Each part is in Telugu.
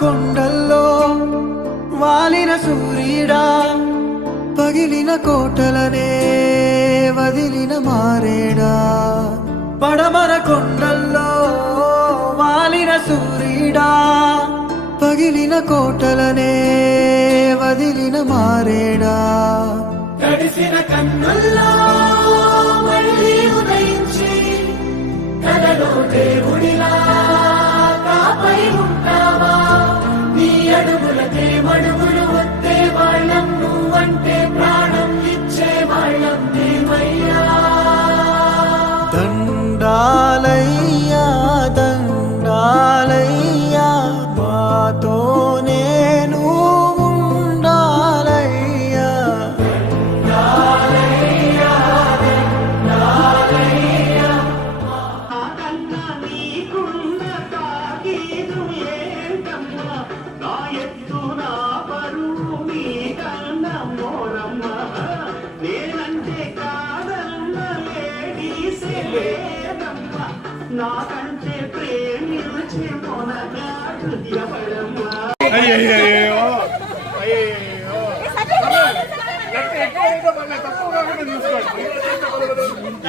కొండల్లో వాలిన సూర్యుడా, పగిలిన కోటలనే వదిలిన మారేడా. పడమర కొండల్లో వాలిన సూర్యుడా, పగిలిన కోటలనే వదిలిన మారేడా. తడిసిన కన్నుల్లో మళ్ళీ ఉదయించి కలలో దేవుడిలా కాపై ఉంటావా. నీ అడుగులకే మడుగులు వస్తే వాళ్ళం, నువ్వంటే ప్రాణం ఇచ్చే వాళ్ళం మేమయ్యా. దండాలయ్యా దండాలయ్యా, మాతో నేను ఉండాలయ్యా. నాకంటే ప్రేమించే మొనగాడు ఎవడమ్మా.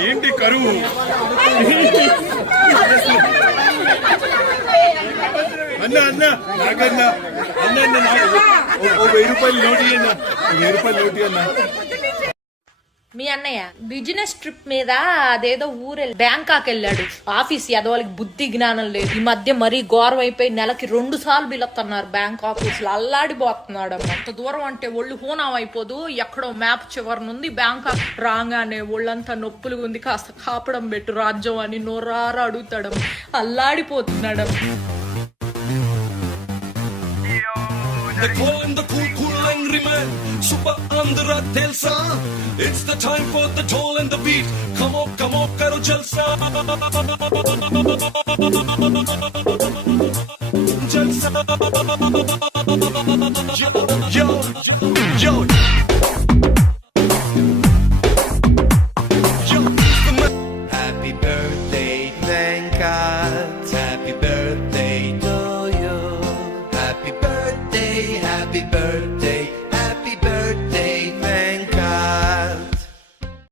ఏంటి కరువు? అన్న అన్న నాకన్నా అన్న అన్న ఓ 1000 రూపాయలు నోటి అన్న, 1000 రూపాయలు నోటి అన్న. మీ అన్నయ్య బిజినెస్ ట్రిప్ మీద అదేదో బ్యాంకాక్ వెళ్ళాడు. ఆఫీస్ ఎదవాళ్ళకి బుద్ధి జ్ఞానం లేదు. ఈ మధ్య మరీ ఘోరం అయిపోయి నెలకి 2 సార్లు బిలొస్తున్నారు బ్యాంక్ ఆఫీస్ లో. అల్లాడిపోతున్నాడు. అంత దూరం అంటే ఒళ్ళు హూనం అయిపోదు. ఎక్కడో మ్యాప్ చివరి నుండి బ్యాంకాక్ రాగానే ఒళ్ళంతా నొప్పులు ఉంది, కాస్త కాపడం పెట్టు రాజ్యం అని నోరారా అడుగుతాడు. అల్లాడిపోతున్నాడు. The cool and the cool angry man, super andhra telsa. It's the time for the toll and the beat. Come on, karo jalsa. Jalsa. Yo, yo, yo. Happy birthday, thank God.